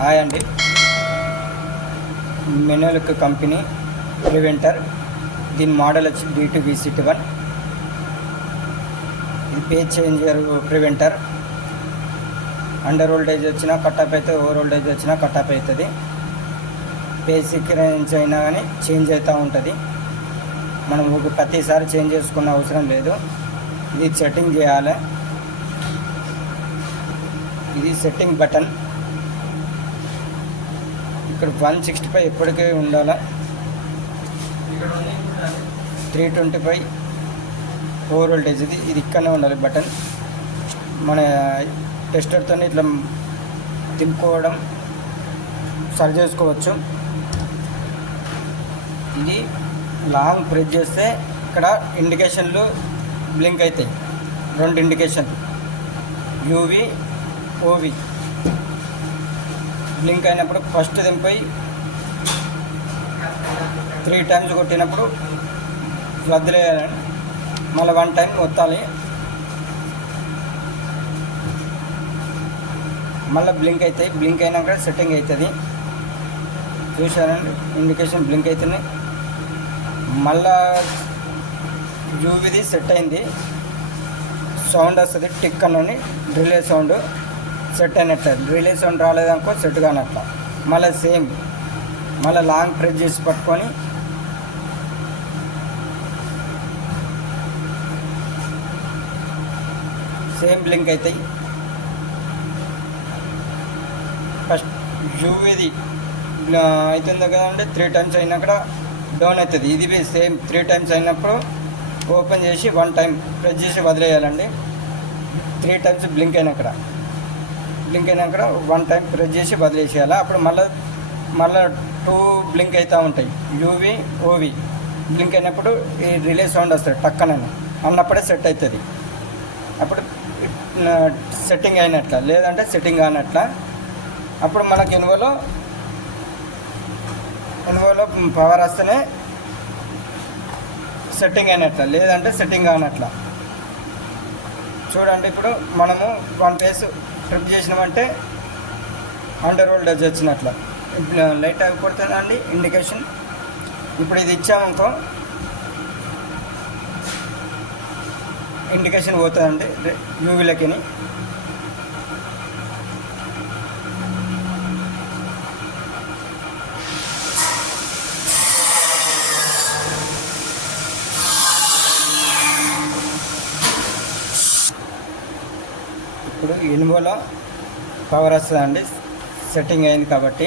Hi అండి. మెనోలిక్ company preventer. దీని model వచ్చి D2V-SIT1. ఇది page changer preventer. Under voltage వచ్చినా కట్ ఆఫ్ అవుతుంది, ఓవర్ వోల్టేజ్ వచ్చినా కట్ ఆఫ్ అవుతుంది. పేజ్ సీక్వెన్స్ అయినా కానీ చేంజ్ అవుతూ ఉంటుంది. మనం ప్రతిసారి చేంజ్ చేసుకునే అవసరం లేదు. ఇది సెట్టింగ్ చేయాలి. ఇది సెట్టింగ్ బటన్. ఇక్కడ 165 ఎప్పటికీ ఉండాలి. 325 ఓవర్ వోల్టేజ్. ఇది ఇక్కడనే ఉండాలి బటన్. మన టెస్టర్తో ఇట్లా తిప్పుకోవడం సరి చేసుకోవచ్చు. ఇది లాంగ్ ప్రెస్ చేస్తే ఇక్కడ ఇండికేషన్లు బ్లింక్ అవుతాయి. 2 ఇండికేషన్ UV OV బ్లింక్ అయినప్పుడు ఫస్ట్ దింపై 3 టైమ్స్ కొట్టినప్పుడు వదిలేయాలని, మళ్ళీ 1 టైం కొట్టాలి, మళ్ళీ బ్లింక్ అవుతాయి. బ్లింక్ అయినాక సెట్టింగ్ అవుతుంది. చూసారండి, ఇండికేషన్ బ్లింక్ అవుతుంది. మళ్ళా UVది సెట్ అయింది. సౌండ్ వస్తుంది టిక్ అని, రిలే సౌండ్ సెట్ అయినట్టు. రిలే సౌండ్ రాలేదనుకో సెట్ కానట్ల. మళ్ళీ సేమ్ మళ్ళీ లాంగ్ ప్రెస్ చేసి పట్టుకొని సేమ్ బ్లింక్ అవుతాయి. ఫస్ట్ UVది అవుతుంది కదండి, 3 టైమ్స్ అయినాక డౌన్ అవుతుంది. ఇది సేమ్ 3 టైమ్స్ అయినప్పుడు ఓపెన్ చేసి 1 టైం ప్రెస్ చేసి వదిలేయాలండి. 3 టైమ్స్ బ్లింక్ అయినాక 1 టైం ప్రెస్ చేసి వదిలేసేయాలి. అప్పుడు మళ్ళీ 2 బ్లింక్ అవుతూ ఉంటాయి. UV OV బ్లింక్ అయినప్పుడు ఈ రిలే సౌండ్ వస్తుంది టక్కనని, అన్నప్పుడే సెట్ అవుతుంది. అప్పుడు సెట్టింగ్ అయినట్ల, లేదంటే సెట్టింగ్ కానట్ల. అప్పుడు మనకి ఎన్వోలో పవర్ వస్తేనే సెట్టింగ్ అయినట్ల, లేదంటే సెట్టింగ్ కానట్ల. చూడండి, ఇప్పుడు మనము 1 పేస్ ట్రిప్ చేసినామంటే అండర్ వోల్టేజ్ వచ్చినట్ల లైట్ ఆగిపోతుందండి ఇండికేషన్. ఇప్పుడు ఇది ఇచ్చామనుకో ఇండికేషన్ పోతుందండి UVలకిని. ఇప్పుడు ఎనుగోలో పవర్ వస్తుందండి, సెట్టింగ్ అయింది కాబట్టి.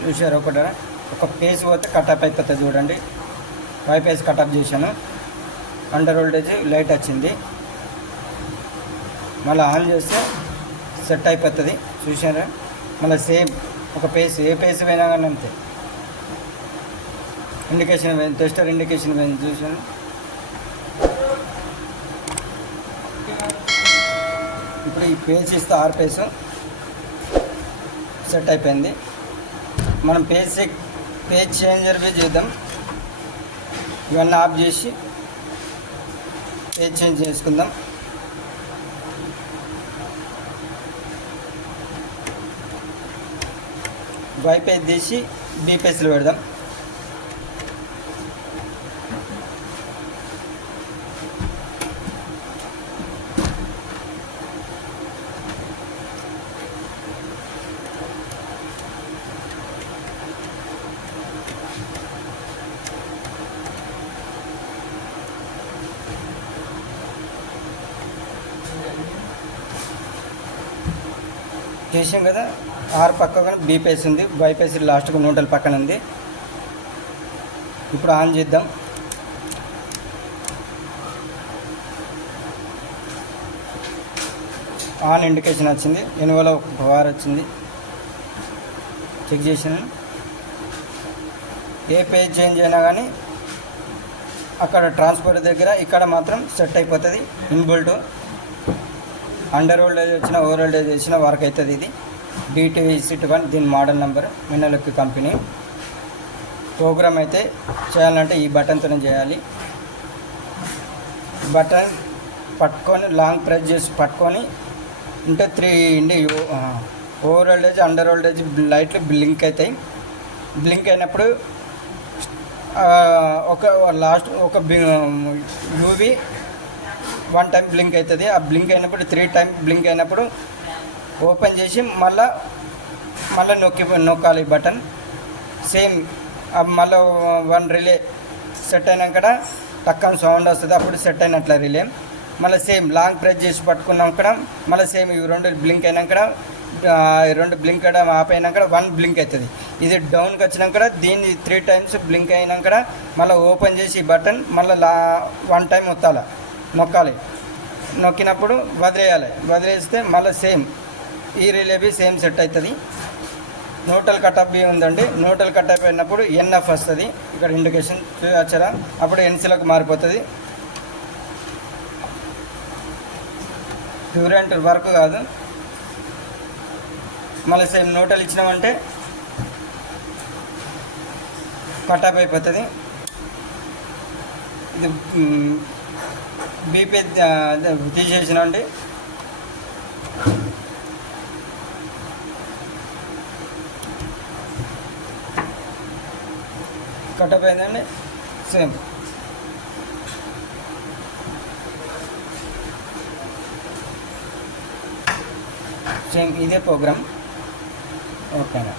చూసారు, ఒక పేస్ పోతే కట్ ఆఫ్ అయిపోతుంది. చూడండి, 5 పేస్ కట్ ఆఫ్ చేశాను. అండర్ వోల్టేజ్ లైట్ వచ్చింది. మళ్ళీ ఆన్ చేస్తే సెట్ అయిపోతుంది. చూసారా, మళ్ళీ సేమ్ ఒక పేస్, ఏ పేస్ పోయినా కానీ అంతే. ఇండికేషన్ పోయింది, టెస్టర్ ఇండికేషన్ పోయింది. చూసాను, ఇప్పుడు ఈ పేజ్ ఇస్తే 6 పేస్ సెట్ అయిపోయింది. మనం పేజ్ చేంజర్ చేద్దాం. ఇవన్నీ ఆఫ్ చేసి పేజ్ చేంజ్ చేసుకుందాం. Y పేజ్ తీసి B పేజ్లో పెడదాం. చేసాం కదా, 6 పక్కన B పేస్ ఉంది, Y పేస్ లాస్ట్కు న్యూట్రల్ పక్కన ఉంది. ఇప్పుడు ఆన్ చేద్దాం. ఆన్ ఇండికేషన్ వచ్చింది, ఎనువలో పవర్ వచ్చింది. చెక్ చేసాను. ఏ పేజ్ చేంజ్ అయినా కానీ అక్కడ ట్రాన్స్ఫర్ దగ్గర ఇక్కడ మాత్రం సెట్ అయిపోతుంది. ఇన్బుల్ట్ అండర్ వోల్టేజ్ వచ్చినా ఓవర్ వోల్టేజ్ వచ్చినా వర్క్ అవుతుంది. ఇది D2V-SIT1. దీని మోడల్ నెంబర్, మెనోలిక్ కంపెనీ. ప్రోగ్రామ్ అయితే చేయాలంటే ఈ బటన్తోనే చేయాలి. బటన్ పట్టుకొని లాంగ్ ప్రెస్ చేసి పట్టుకొని ఉంటే ఓవర్ వోల్టేజ్ అండర్ వోల్టేజ్ లైట్లు బ్లింక్ అవుతాయి. బ్లింక్ అయినప్పుడు ఒక యూవి 1 టైం బ్లింక్ అవుతుంది. ఆ బ్లింక్ అయినప్పుడు 3 టైం బ్లింక్ అయినప్పుడు ఓపెన్ చేసి మళ్ళీ నొక్కాలి బటన్. సేమ్ మళ్ళీ 1 రిలే సెట్ అయినాక టక్కన సౌండ్ వస్తుంది, అప్పుడు సెట్ అయినట్ల రిలే. మళ్ళీ సేమ్ లాంగ్ ప్రెస్ చేసి పట్టుకున్నాక మళ్ళీ సేమ్ ఇవి 2 బ్లింక్ అయినాక 2 బ్లింక్ ఆఫ్ అయినాక 1 బ్లింక్ అవుతుంది. ఇది డౌన్కి వచ్చినాక దీన్ని 3 టైమ్స్ బ్లింక్ అయినాక మళ్ళీ ఓపెన్ చేసి బటన్ మళ్ళీ 1 టైం నొక్కాలి. నొక్కినప్పుడు వదిలేస్తే మళ్ళీ సేమ్ ఈ రిలే సేమ్ సెట్ అవుతుంది. న్యూట్రల్ కట్-ఆఫ్ ఉందండి. న్యూట్రల్ కట్-ఆఫ్ అయినప్పుడు ఎన్ఎఫ్ వస్తుంది, ఇక్కడ ఇండికేషన్ చూసారా, అప్పుడు ఎన్సీలకు మారిపోతుంది. డ్యూరెంట్ వర్క్ కాదు. మళ్ళీ సేమ్ న్యూట్రల్ ఇచ్చినామంటే కట్-ఆఫ్ అయిపోతుంది. ఇది బీపీ తీసేసినామండి. కట్-ఆఫ్ అయిందండి. సేమ్ ఇదే ప్రోగ్రామ్. ఓకేనా.